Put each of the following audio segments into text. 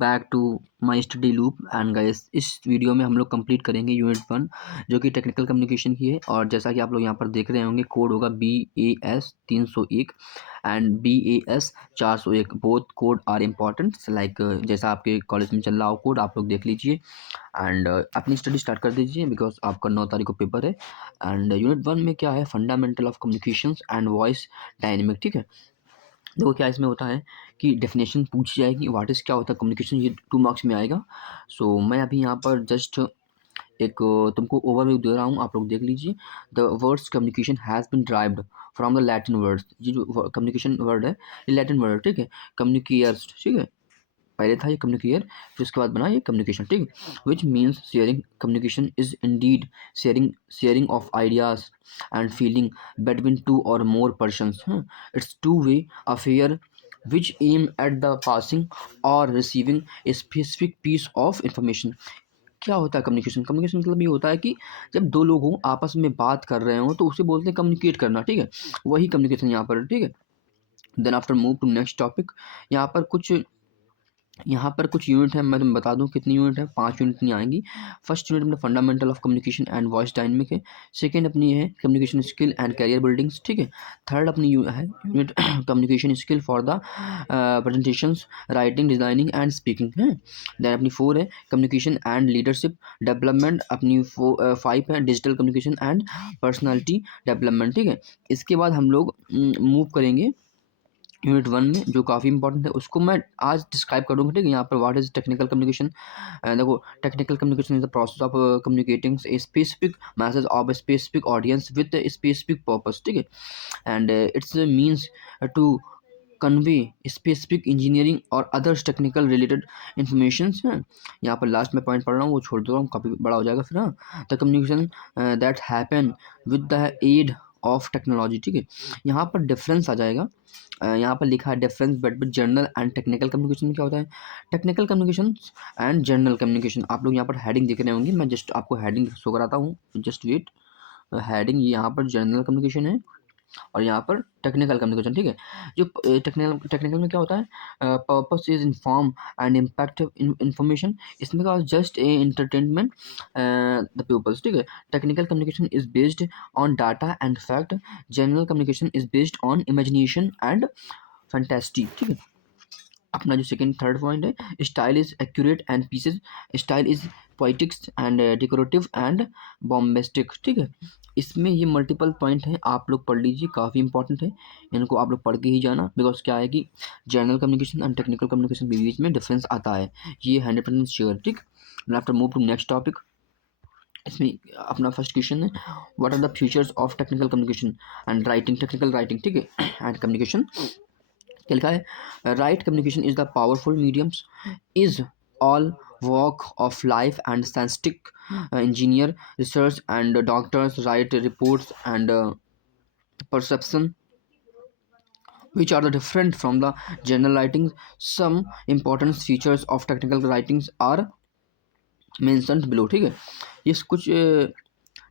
Back to my study loop and guys इस video में हम लोग कंप्लीट करेंगे यूनिट 1 जो कि टेक्निकल कम्युनिकेशन की है। और जैसा कि आप लोग यहाँ पर देख रहे होंगे कोड होगा BAS 301 and BAS 401। Both code are important like जैसा आपके कॉलेज में चल रहा हो कोड आप लोग देख लीजिए एंड अपनी स्टडी स्टार्ट कर दीजिए बिकॉज आपका 9 तारीख को पेपर है। एंड यूनिट 1 में क्या है, fundamental of communications and voice dynamic. ठीक है, देखो क्या इसमें होता है कि डेफिनेशन पूछी जाएगी, व्हाट इज़ क्या होता है कम्युनिकेशन, ये 2 मार्क्स में आएगा। सो मैं अभी यहाँ पर जस्ट एक तुमको ओवरव्यू दे रहा हूँ, आप लोग देख लीजिए। The words communication has been derived from the Latin words. ये जो कम्युनिकेशन वर्ड है ये लैटिन वर्ड है, ठीक है। कम्युनिकेयर्स, ठीक है, पहले था ये कम्युनिकेयर, फिर उसके बाद बना ये कम्युनिकेशन, ठीक है। Which means sharing, communication is Indeed sharing of ideas and feeling between two or more persons. It's two-way affair which aim at the passing or receiving a specific piece of information. क्या होता है communication? Communication मतलब ये होता है कि जब दो लोग हों आपस में बात कर रहे हों तो उसे बोलते हैं कम्युनिकेट करना, ठीक है। वही कम्युनिकेशन यहाँ पर, ठीक है। Then after move to next topic. यहाँ पर कुछ यूनिट है, मैं तुम्हें बता दूं कितनी यूनिट है, 5 यूनिट नहीं आएंगी। फर्स्ट यूनिट में fundamental of communication and voice dynamic है। सेकंड अपनी है communication skill and career buildings, ठीक है। थर्ड अपनी है unit communication skill for the presentations, writing, designing and speaking है। देन अपनी 4 है कम्युनिकेशन एंड लीडरशिप डेवलपमेंट। अपनी 5 है digital communication and personality development, ठीक है। इसके बाद हम लोग मूव करेंगे यूनिट 1 में जो काफ़ी इंपॉर्टेंट है, उसको मैं आज डिस्क्राइब करूँगा, ठीक है। यहाँ पर व्हाट इज टेक्निकल कम्युनिकेशन। देखो technical communication is the process of communicating a specific message of a specific audience with a specific purpose, ठीक है। And its means to convey specific engineering और अदर्स टेक्निकल रिलेटेड इंफॉर्मेशन है। यहाँ पर last में point पढ़ रहा हूँ, वो छोड़ दे रहा हूँ, काफ़ी बड़ा हो जाएगा फिर। हाँ, the communication that happen with the aid of technology, ठीक है। यहाँ पर डिफरेंस आ जाएगा। यहाँ पर लिखा है difference between journal and technical communication में क्या होता है, technical communication and journal communication. आप लोग यहाँ पर हेडिंग देख रहे होंगे, मैं जस्ट आपको हेडिंग शो कराता हूँ, जस्ट वेट। हेडिंग यहाँ पर जनरल कम्युनिकेशन है और यहाँ पर टेक्निकल कम्युनिकेशन, ठीक है। जो टेक्निकल में क्या होता है, purpose is inform and impact information. इसमें क्या just a entertainment the peoples, ठीक है। Technical communication is based on data and fact. General communication is based on imagination and fantasy, ठीक है। अपना जो सेकंड थर्ड पॉइंट है, style is accurate and precise. Style is poetics and decorative and bombastic, ठीक है। इसमें ये multiple point हैं, आप लोग पढ़ लीजिए, काफ़ी इंपॉर्टेंट है, इनको आप लोग पढ़ के ही जाना। बिकॉज क्या है कि general communication and technical communication के बीच में डिफरेंस आता है, ये 100% श्योर, ठीक। After move to next topic. इसमें अपना फर्स्ट क्वेश्चन है, what are the features of technical communication and writing, technical writing, ठीक है, एंड कम्युनिकेशन। क्या लिखा है, right communication is the powerful mediums is all walk of life and scientific engineer research and doctors write reports and perception which are the different from the general writings. Some important features of technical writings are mentioned below, ठीक है। ये कुछ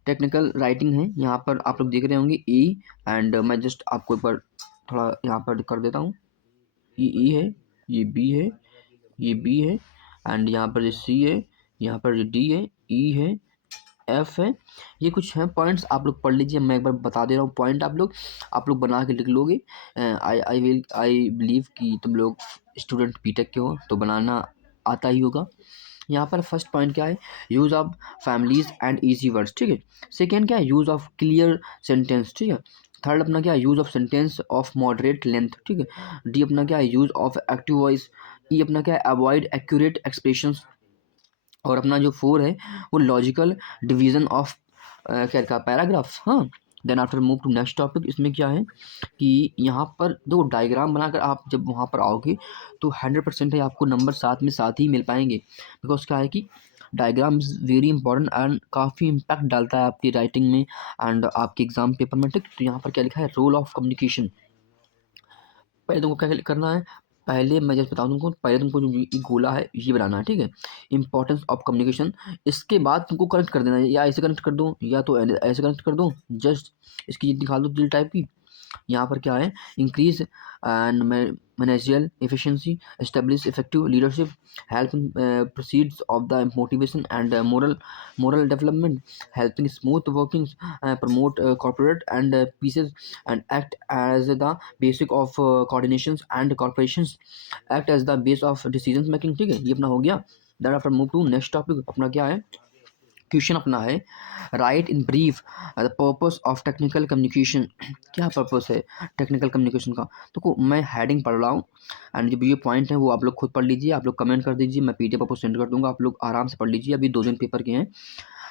technical writing है, यहाँ पर आप लोग देख रहे होंगे ई एंड मैं जस्ट आपको एक बार थोड़ा यहाँ पर कर देता हूँ। ई है, ये बी है, ये बी है एंड यहाँ पर ये सी है, यहाँ पर ये डी है, ई है, एफ है। ये कुछ हैं पॉइंट्स, आप लोग पढ़ लीजिए, मैं एक बार बता दे रहा हूँ पॉइंट, आप लोग बना के लिख लोगे। आई बिलीव कि तुम लोग स्टूडेंट बीटेक के हो तो बनाना आता ही होगा। यहाँ पर फर्स्ट पॉइंट क्या है, use of families and easy words, ठीक है। सेकेंड क्या है, यूज़ ऑफ क्लियर सेंटेंस, ठीक है। थर्ड अपना क्या है, use of sentence of moderate length, ठीक है। डी अपना क्या है, यूज़ ऑफ एक्टिव वॉइस। ई अपना क्या है, अवॉइड एक्यूरेट एक्सप्रेशंस। और अपना जो 4 है वो लॉजिकल डिवीजन ऑफ क्या का पैराग्राफ। हाँ, then after move to next topic. इसमें क्या है कि यहाँ पर दो डायग्राम बनाकर आप जब वहाँ पर आओगे तो 100% है आपको नंबर साथ ही मिल पाएंगे। बिकॉज क्या है कि diagram is very important and काफ़ी इम्पैक्ट डालता है आपकी राइटिंग में एंड आपके एग्जाम पेपर में, ठीक। तो यहाँ पर क्या लिखा है, रोल ऑफ कम्युनिकेशन। पहले तुमको क्या करना है, पहले मैं जैसे बताऊँ तुमको, पहले तुमको जो ये गोला है ये बनाना है, ठीक है। Importance of communication. इसके बाद तुमको कनेक्ट कर देना है, या ऐसे कनेक्ट कर दूँ या तो ऐसे कनेक्ट कर दूँ, जस्ट इसकी निकाल दो दिल टाइप की यहाँ पर क्या है, increase and managerial efficiency, establish effective leadership, help in proceeds of the motivation and moral development, helping smooth workings, promote corporate and pieces, and act as the basic of coordinations and corporations, act as the base of decision making। ठीक है, ये अपना हो गया। Then after move to next topic, अपना क्या है, question अपना है, write in brief the purpose of technical communication. क्या पर्पस है टेक्निकल कम्युनिकेशन का? तो मैं हेडिंग पढ़ रहा हूँ एंड जो ये पॉइंट है वो आप लोग खुद पढ़ लीजिए, आप लोग कमेंट कर दीजिए, मैं पीडीएफ आपको सेंड कर दूंगा, आप लोग आराम से पढ़ लीजिए, अभी 2 दिन पेपर के हैं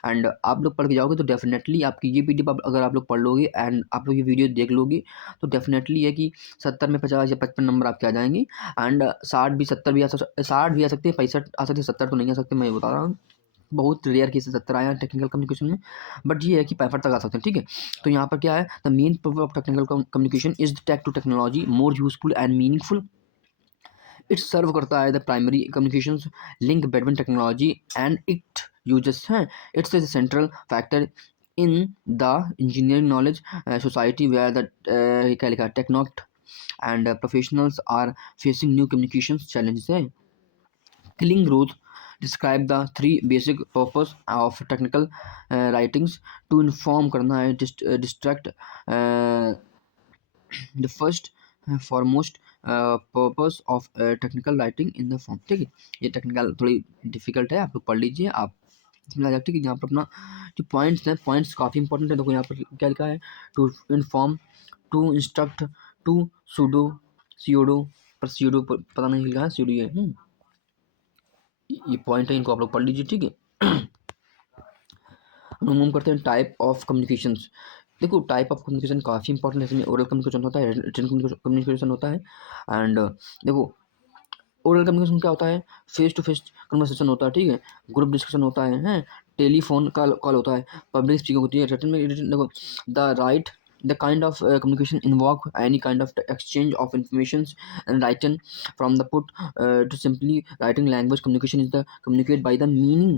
एंड आप लोग पढ़ के जाओगे तो डेफिनेटली आपकी ये पीडीएफ अगर आप लोग पढ़ लोगे एंड आप लोग ये वीडियो देख लोगे तो डेफिनेटली है कि 70 में 50 या 55 नंबर आपके आ जाएंगे एंड 60 भी 70 भी 60 भी आ सकते हैं, 65 आ सकते हैं, 70 तो नहीं आ सकते, मैं ये बता रहा हूँ, बहुत रेयर केसेस 70 आया टेक्निकल कम्युनिकेशन में, बट ये है कि पेपर तक आ सकते हैं। ठीक है, तो यहाँ पर क्या है, the main purpose of technical communication is the take to technology more useful and meaningful. It serve करता है the primary communication link between technology and it users हैं। It's a central factor in the engineering knowledge society where the क्या लिखा है, technocrats and professionals are facing new communication challenges है। Killing growth describe the three basic purpose of technical writings to inform करना है, distract the first foremost purpose of technical writing in the form। ठीक है, ये technical थोड़ी difficult है, आप लोग पढ़ लीजिए, आप समझ आ जाए। ठीक है, यहाँ पर अपना जो पॉइंट्स हैं, पॉइंट्स काफ़ी इंपॉर्टेंट है। देखो यहाँ पर क्या लिखा है, to inform, to instruct, to pseudo, सीओडो, पर सीओडो पता नहीं लिखा है, सीओडो ये पॉइंट है, इनको आप लोग पढ़ लीजिए। ठीक है, हम करते हैं टाइप ऑफ कम्युनिकेशंस। देखो टाइप ऑफ कम्युनिकेशन काफ़ी इंपॉर्टेंट है, इसमें ओरल कम्युनिकेशन होता है, रिटन कम्युनिकेशन होता है एंड देखो ओरल कम्युनिकेशन क्या होता है, फेस टू फेस कन्वर्सेशन होता है, ठीक है, ग्रुप डिस्कशन होता है, टेलीफोन कॉल होता है, पब्लिक स्पीकिंग होती है, रिटन में देखो the right the kind of communication involve any kind of exchange of informations and written from the put to simply writing language communication is the communicate by the meaning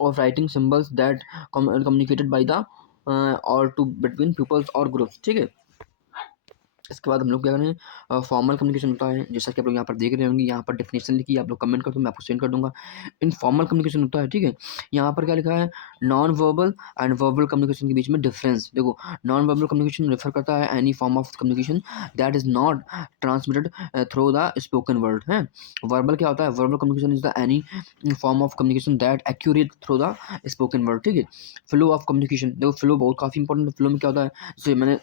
of writing symbols that communicated by the or to between pupils or groups। ठीक है, इसके बाद हम लोग क्या करें, formal communication होता है, जैसा कि आप लोग यहाँ पर देख रहे होंगे, यहाँ पर डेफिनेशन लिखी है, आप लोग कमेंट कर दो, मैं आपको सेंड कर दूंगा। इनफॉर्मल कम्युनिकेशन होता है, ठीक है, यहाँ पर क्या लिखा है, non verbal and verbal communication के बीच में डिफरेंस। देखो नॉन वर्बल कम्युनिकेशन रेफर करता है any form of communication that is not transmitted through the spoken word है। वर्बल क्या होता है, verbal communication is the any form of communication that accurate through the spoken word. ठीक है, flow of communication, देखो flow बहुत काफ़ी important है। फ्लो में क्या होता है, जैसे मैंने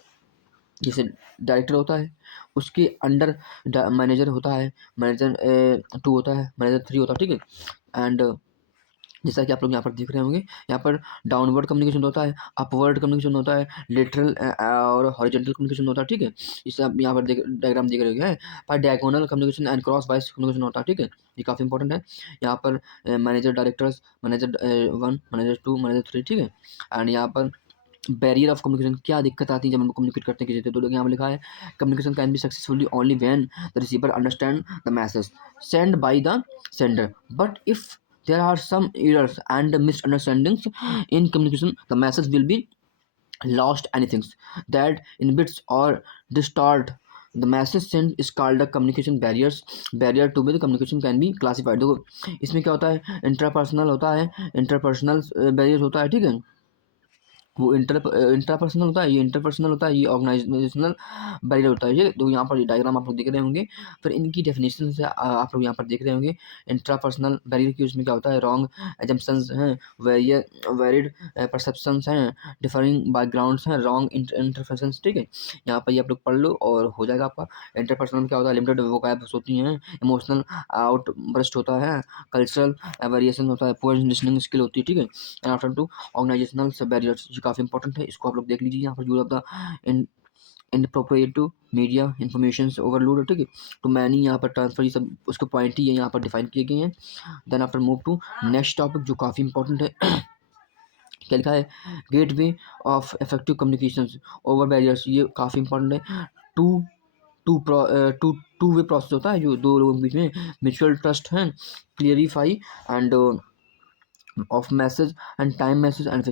जैसे डायरेक्टर होता है, उसके अंडर मैनेजर होता है, मैनेजर 2 होता है, मैनेजर 3 होता है। ठीक है, एंड जैसा कि आप लोग यहाँ पर देख रहे होंगे, यहाँ पर डाउनवर्ड कम्युनिकेशन होता है, अपवर्ड कम्युनिकेशन होता है, लेटरल और हॉरिजॉन्टल कम्युनिकेशन होता है। ठीक है, इसे आप यहाँ पर डायग्राम देख रहे होंगे, पर diagonal communication and cross wise communication होता है। ठीक है, ये काफ़ी इंपॉर्टेंट है। यहाँ पर manager directors, manager 1, manager 2, manager 3। ठीक है, एंड यहाँ पर बैरियर ऑफ कम्युनिकेशन, क्या दिक्कत आती है जब हम कम्युनिकेट करते हैं किसी से, तो यहाँ पर लिखा है, communication can be successfully only when the receiver understand the message send by the sender, but if there are some errors and misunderstandings in communication, the message will be lost, anything that inhibits or distort the message sent is called a communication barrier to be the communication can be classified। देखो इसमें क्या होता है, intrapersonal होता है, interpersonal barrier होता है। ठीक है, वो इंट्रापर्सनल होता है, ये इंटरपर्सनल होता है, ये ऑर्गेनाइजेशनल बैरियर होता है। ये तो यहाँ पर डायग्राम आप लोग देख रहे होंगे, फिर इनकी डेफिनेशन से आप लोग यहाँ पर देख रहे होंगे। इंट्रापर्सनल बैरियर की उसमें क्या होता है, रॉन्ग एजम्पशंस हैं, वेरिड परसेप्शंस हैं, डिफरिंग बैकग्राउंड्स हैं, रॉन्ग इंटरप्रेशंस। ठीक है, यहाँ पर ये आप लोग पढ़ लो और हो जाएगा आपका। इंटरपर्सनल में क्या होता है, लिमिटेड वोकैब्स होती हैं, इमोशनल आउटबर्स्ट होता है, कल्चरल वेरिएशन होता है, पुअर लिसनिंग स्किल होती है। ठीक है, and after to organisational barriers, ये काफ़ी इंपॉर्टेंट है, इसको आप लोग देख लीजिए। यहाँ पर use of the in inappropriate media information overload. ठीक है, तो मैंने यहाँ पर ट्रांसफर, ये सब उसके पॉइंट ही है यहाँ पर डिफाइन किए गए हैं। Then after move to next topic जो काफ़ी इंपॉर्टेंट है, क्या लिखा है, gateway of effective communication over barriers, ये काफ़ी इंपॉर्टेंट है। Two two two two way process होता है जो दो लोगों के बीच में, म्यूचुअल ट्रस्ट है, clarify and of message and time message and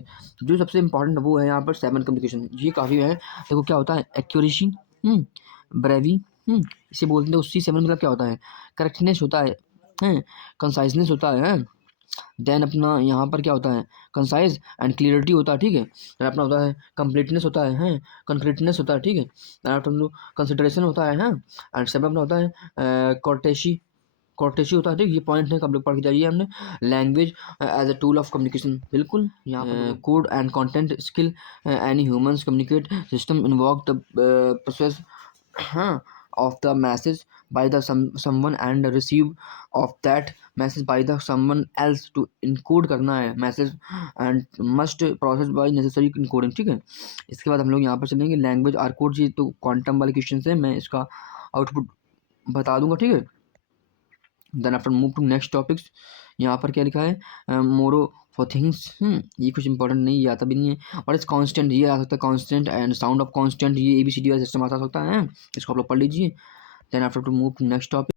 जो सबसे इंपॉर्टेंट वो है यहाँ पर 7 कम्युनिकेशन, ये काफ़ी है। देखो क्या होता है, एक्यूरेसी, ब्रेवी इसे बोलते हैं। उससी सेवन मतलब क्या होता है, करेक्टनेस होता है, कंसाइजनेस होता है। देन अपना यहाँ पर क्या होता है, कंसाइज एंड क्लियरिटी होता है, ठीक है। देन अपना होता है कंप्लीटनेस होता है, कंक्रीटनेस होता है, ठीक है। देन अपना कंसिडरेशन होता है, एंड सेवन अपना होता है कॉर्टेशी होता है, ठीक। ये पॉइंट है, कब लोग पढ़ के जाइए हमने। Language as a tool of communication, बिल्कुल। यहाँ पर code and content skill, any humans communicate system involve the process of the message by the someone and receive of that message by the someone else to encode करना है message and must process by necessary encoding, ठीक है। इसके बाद हम लोग यहाँ पर चलेंगे लैंग्वेज आर कोड। ये तो क्वांटम वाले क्वेश्चन है, मैं इसका आउटपुट बता दूंगा, ठीक है। Then after move to next topics. यहाँ पर क्या लिखा है, मोरो फॉर थिंग्स। ये कुछ इंपॉर्टेंट नहीं, ये आता भी नहीं है। और इस कांस्टेंट, ये आ सकता है constant and sound of constant, ये ABCD वाला सिस्टम आ सकता है, इसको आप लोग पढ़ लीजिए। Then after to move to next topic.